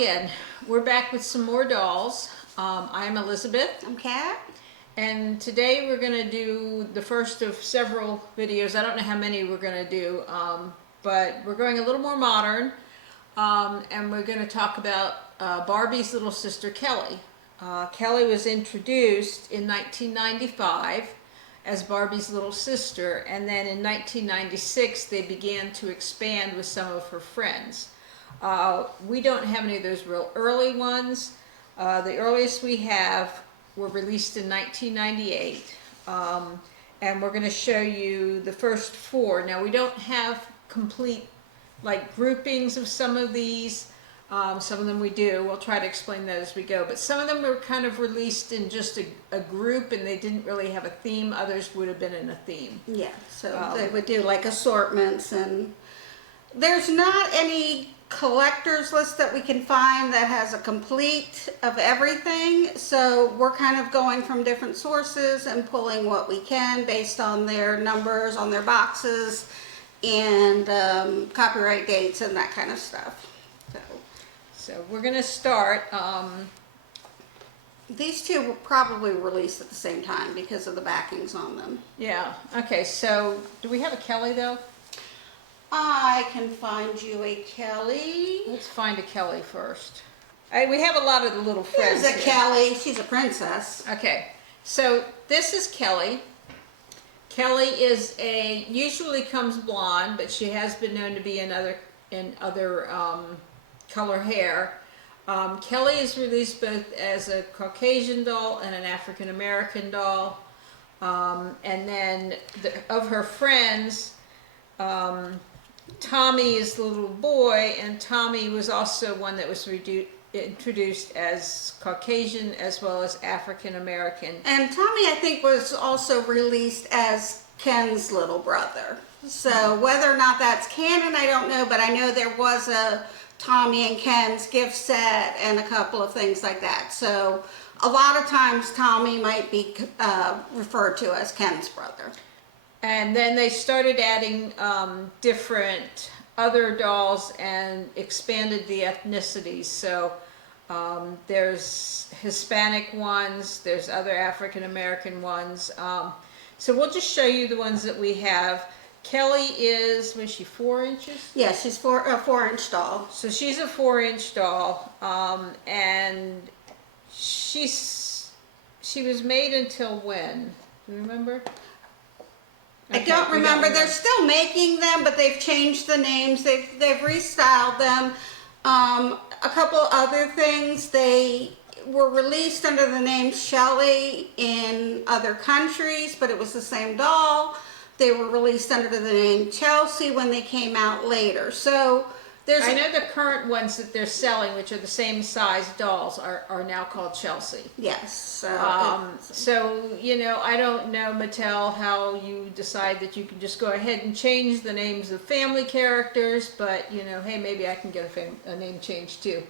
again. We're back with some more dolls. I'm Elizabeth. I'm Kat. And today we're going to do the first of several videos. I don't know how many we're going to do, but we're going a little more modern. And we're going to talk about Barbie's little sister, Kelly. Kelly was introduced in 1995 as Barbie's little sister, and then in 1996 they began to expand with some of her friends. We don't have any of those real early ones. The earliest we have were released in 1998, and we're going to show you the first four. Now, we don't have complete like groupings of some of these. Some of them we do. We'll try to explain that as we go. But some of them were kind of released in just a group, and they didn't really have a theme. Others would have been in a theme. Yeah, so they would do like assortments, and there's not any collector's list that we can find that has a complete of everything. So we're kind of going from different sources and pulling what we can based on their numbers on their boxes and copyright dates and that kind of stuff. So we're going to start. These two were probably released at the same time because of the backings on them. Yeah. Okay. So do we have a Kelly though? I can find you a Kelly. Let's find a Kelly first. We have a lot of the little friends. There's a Kelly. She's a princess. Okay. So this is Kelly. Kelly is usually comes blonde, but she has been known to be in other color hair. Kelly is released both as a Caucasian doll and an African American doll. And then of her friends, Tommy is the little boy, and Tommy was also one that was introduced as Caucasian as well as African American. And Tommy, I think, was also released as Ken's little brother. So whether or not that's canon, I don't know, but I know there was a Tommy and Ken's gift set and a couple of things like that. So a lot of times Tommy might be referred to as Ken's brother. And then they started adding different other dolls and expanded the ethnicities. So there's Hispanic ones, there's other African American ones. So we'll just show you the ones that we have. Kelly is, was she 4 inches? Yeah, she's a 4-inch doll. So she's a 4-inch doll, and she was made until when? Do you remember? I don't remember. They're still making them, but they've changed the names. They've restyled them. A couple other things. They were released under the name Shelly in other countries, but it was the same doll. They were released under the name Chelsea when they came out later. So I know the current ones that they're selling, which are the same size dolls, are now called Chelsea. Yes. So, you know, I don't know, Mattel, how you decide that you can just go ahead and change the names of family characters, but, you know, hey, maybe I can get a name change too.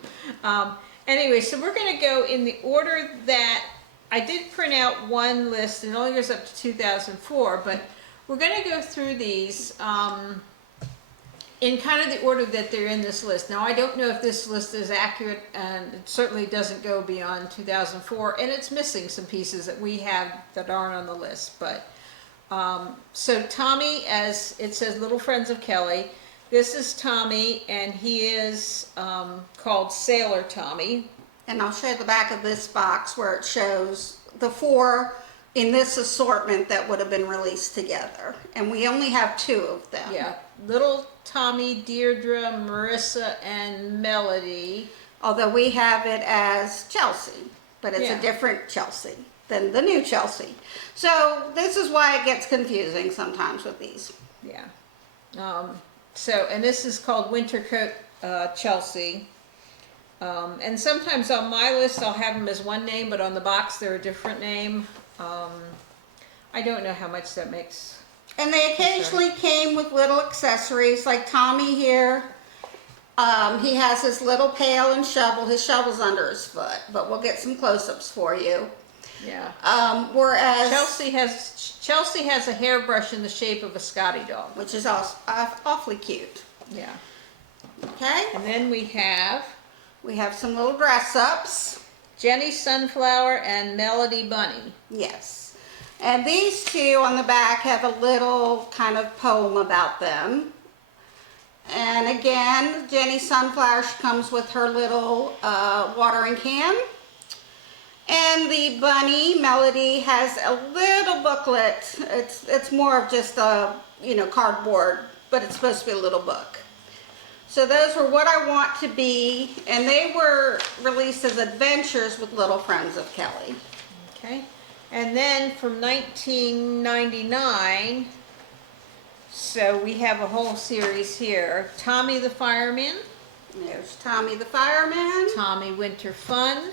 Anyway, so we're going to go in the order that I did print out one list, and it only goes up to 2004, but we're going to go through these in kind of the order that they're in this list. Now, I don't know if this list is accurate, and it certainly doesn't go beyond 2004, and it's missing some pieces that we have that aren't on the list. But so Tommy, as it says, Little Friends of Kelly. This is Tommy, and he is called Sailor Tommy. And I'll show the back of this box where it shows the 4 in this assortment that would have been released together. And we only have 2 of them. Yeah, Little Tommy, Deirdre, Marissa, and Melody. Although we have it as Chelsea, but it's a different Chelsea than the new Chelsea. So this is why it gets confusing sometimes with these. Yeah. And this is called Winter Coat Chelsea. And sometimes on my list I'll have them as one name, but on the box they're a different name. I don't know how much that makes. And they occasionally came with little accessories, like Tommy here. He has his little pail and shovel. His shovel's under his foot, but we'll get some close-ups for you. Yeah. Whereas Chelsea has a hairbrush in the shape of a Scotty dog, which is awfully cute. Yeah. Okay. And then we have We have some little dress-ups. Jenny Sunflower and Melody Bunny. Yes. And these two on the back have a little kind of poem about them. And again, Jenny Sunflower, she comes with her little watering can. And the bunny, Melody, has a little booklet. It's more of just a, cardboard, but it's supposed to be a little book. So those were What I Want to Be, and they were released as adventures with Little Friends of Kelly. Okay. And then from 1999, so we have a whole series here. Tommy the Fireman. There's Tommy the Fireman. Tommy Winter Fun.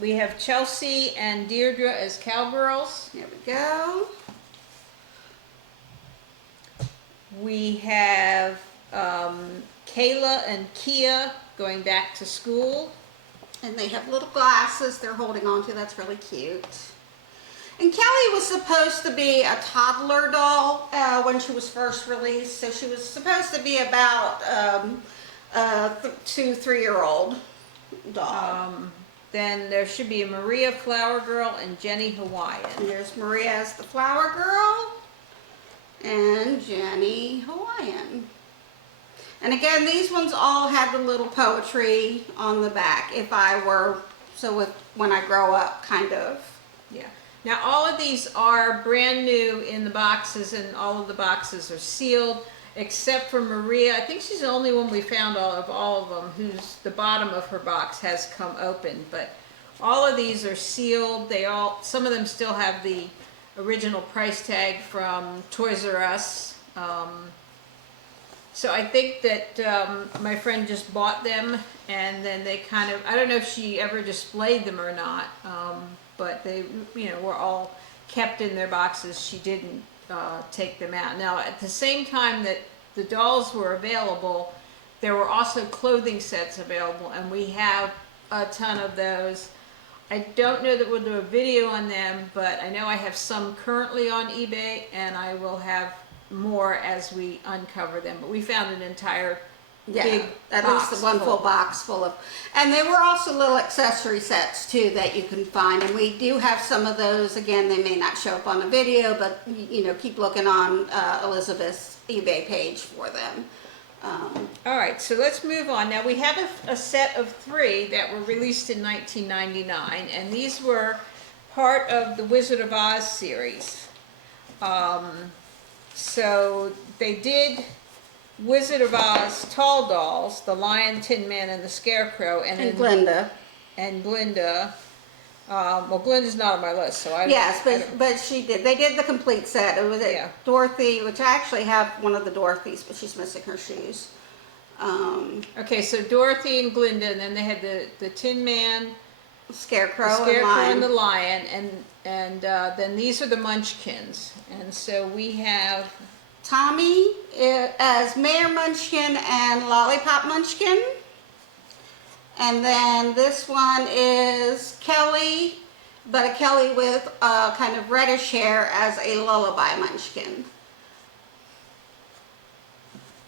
We have Chelsea and Deirdre as cowgirls. There we go. We have Kayla and Kia going back to school. And they have little glasses they're holding on to. That's really cute. And Kelly was supposed to be a toddler doll when she was first released. So she was supposed to be about a 2-3-year-old doll. Then there should be a Maria Flower Girl and Jenny Hawaiian. And there's Maria as the Flower Girl and Jenny Hawaiian. And again, these ones all had the little poetry on the back. If I were, so with when I grow up, kind of. Yeah. Now all of these are brand new in the boxes, and all of the boxes are sealed, except for Maria. I think she's the only one we found all of them whose the bottom of her box has come open. But all of these are sealed. Some of them still have the original price tag from Toys R Us. So I think that my friend just bought them, and then they kind of, I don't know if she ever displayed them or not, but they, were all kept in their boxes. She didn't take them out. Now, at the same time that the dolls were available, there were also clothing sets available, and we have a ton of those. I don't know that we'll do a video on them, but I know I have some currently on eBay, and I will have more as we uncover them. But we found an entire big at box least one full box full of, and there were also little accessory sets too that you can find, and we do have some of those. Again, they may not show up on the video, but keep looking on Elizabeth's eBay page for them. All right, so let's move on. Now we have a set of 3 that were released in 1999, and these were part of the Wizard of Oz series. So they did Wizard of Oz tall dolls, the Lion, Tin Man, and the Scarecrow, And Glinda. And Glinda. Well, Glinda's not on my list, so I don't. Yes, but she did. They did the complete set. It was Dorothy, which I actually have one of the Dorothys, but she's missing her shoes. Okay, so Dorothy and Glinda, and then they had the Tin Man, Scarecrow and the Lion, and then these are the Munchkins, and so we have Tommy as Mayor Munchkin and Lollipop Munchkin. And then this one is Kelly, but a Kelly with kind of reddish hair as a Lullaby Munchkin.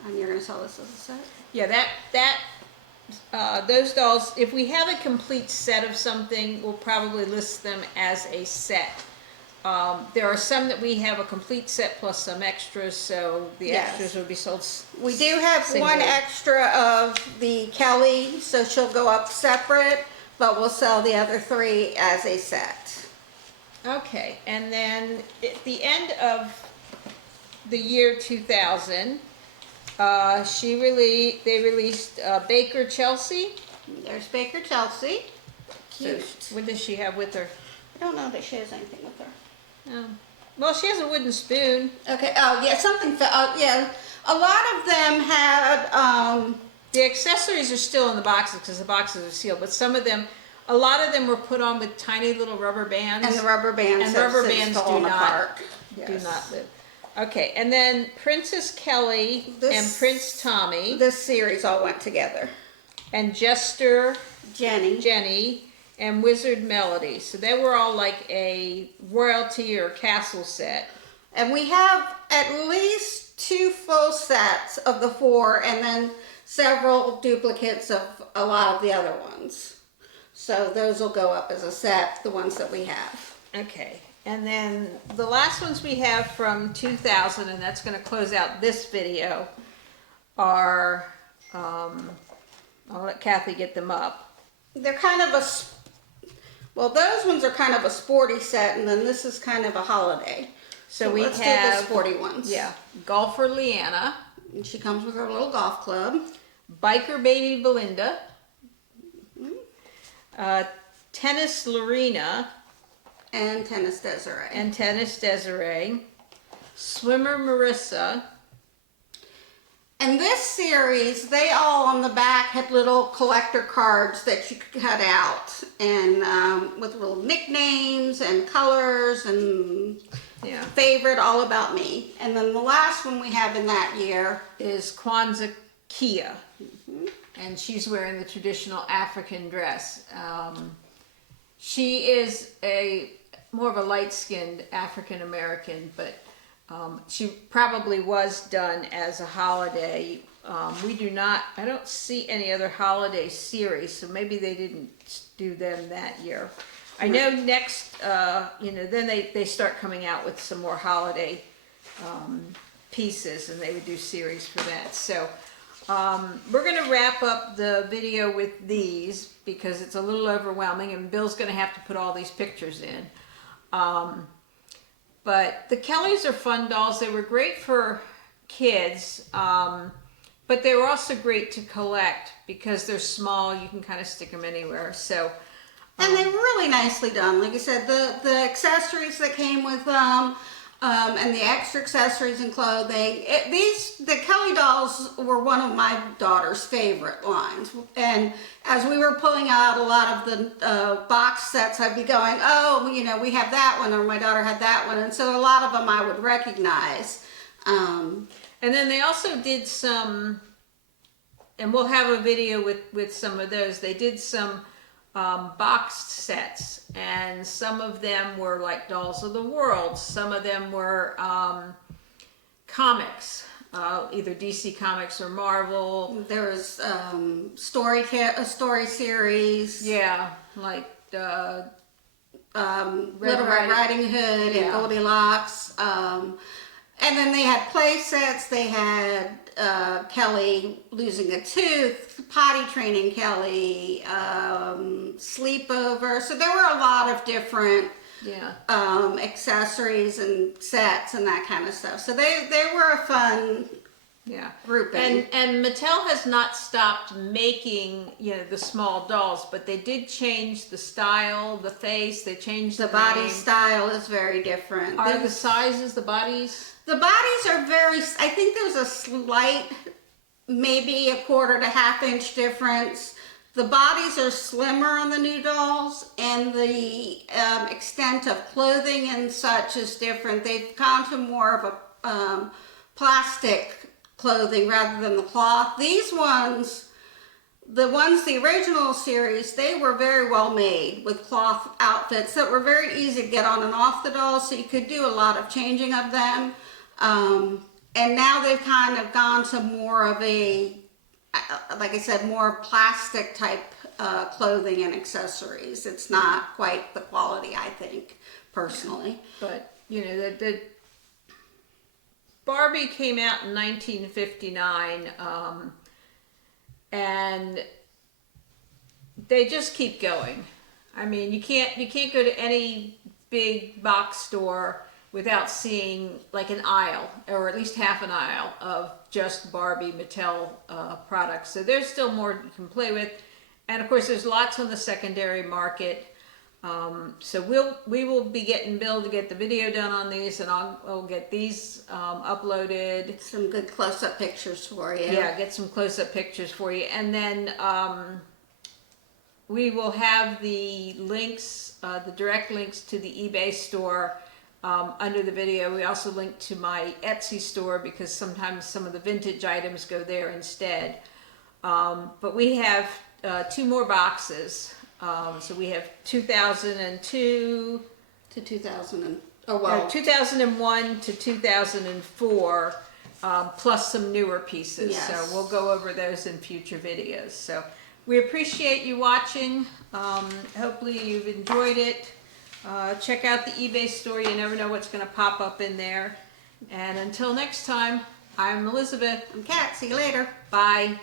And you're going to sell this as a set? Yeah, those dolls, if we have a complete set of something, we'll probably list them as a set. There are some that we have a complete set plus some extras, so the extras would be sold We do have one extra of the Kelly, so she'll go up separate, but we'll sell the other 3 as a set. Okay, and then at the end of the year 2000, they released Baker Chelsea. There's Baker Chelsea. Cute. So what does she have with her? I don't know that she has anything with her. Well, she has a wooden spoon. Okay. Oh, yeah. Something. Yeah. A lot of them had. The accessories are still in the boxes because the boxes are sealed, but some of them, a lot of them were put on with tiny little rubber bands. And the rubber bands. And rubber bands do not Yes. live. Okay, and then Princess Kelly and Prince Tommy. This series all went together. And Jester Jenny. And Wizard Melody. So they were all like a royalty or castle set. And we have at least 2 full sets of the 4, and then several duplicates of a lot of the other ones. So those will go up as a set, the ones that we have. Okay, and then the last ones we have from 2000, and that's going to close out this video, are, I'll let Kathy get them up. They're kind of well, those ones are kind of a sporty set, and then this is kind of a holiday. So we let's have do the sporty ones. Yeah, golfer Leanna. And she comes with her little golf club. Biker baby Belinda. Tennis Lorena. And tennis Desiree. Swimmer Marissa. And this series, they all on the back had little collector cards that you could cut out, and with little nicknames and colors and favorite, all about me. And then the last one we have in that year is Kwanzaa Kia. And she's wearing the traditional African dress. She is more of a light-skinned African American, but she probably was done as a holiday. I don't see any other holiday series, so maybe they didn't do them that year. I know next, then they start coming out with some more holiday pieces, and they would do series for that. So we're going to wrap up the video with these because it's a little overwhelming, and Bill's going to have to put all these pictures in. But the Kellys are fun dolls. They were great for kids, but they were also great to collect because they're small. You can kind of stick them anywhere. So, and they're really nicely done. Like I said, the accessories that came with them, and the extra accessories and clothing. The Kelly dolls were one of my daughter's favorite lines. And as we were pulling out a lot of the box sets, I'd be going, oh, we have that one, or my daughter had that one. And so a lot of them I would recognize. And then they also did some, and we'll have a video with some of those. They did some boxed sets, and some of them were like Dolls of the World. Some of them were comics, either DC Comics or Marvel. There was a story series. Yeah, like Little Red Riding Hood and Goldilocks. And then they had play sets. They had Kelly losing a tooth, potty training Kelly, sleepover. So there were a lot of different accessories and sets and that kind of stuff. So they were a fun grouping. And Mattel has not stopped making the small dolls, but they did change the style, the face. They changed the body name. Style is very different. Are the sizes, the bodies? The bodies are I think there's a slight, maybe a quarter to half-inch difference. The bodies are slimmer on the new dolls, and the extent of clothing and such is different. They've gone to more of a plastic clothing rather than the cloth. These ones, the original series, they were very well made with cloth outfits that were very easy to get on and off the dolls, so you could do a lot of changing of them. And now they've kind of gone to more of a, like I said, more plastic type clothing and accessories. It's not quite the quality, I think, personally. But, the Barbie came out in 1959, and they just keep going. I mean, you can't go to any big box store without seeing like an aisle, or at least half an aisle, of just Barbie Mattel products. So there's still more you can play with. And of course there's lots on the secondary market. So we will be getting Bill to get the video done on these, and I'll get these uploaded. Some good close-up pictures for you. Yeah, get some close-up pictures for you. And then we will have the links, the direct links to the eBay store under the video. We also link to my Etsy store because sometimes some of the vintage items go there instead. But we have 2 more boxes. So we have 2002 to 2000 2001 to 2004 plus some newer pieces. Yes. So we'll go over those in future videos. So we appreciate you watching. Hopefully you've enjoyed it. Check out the eBay store. You never know what's going to pop up in there. And until next time, I'm Elizabeth. I'm Kat. See you later. Bye.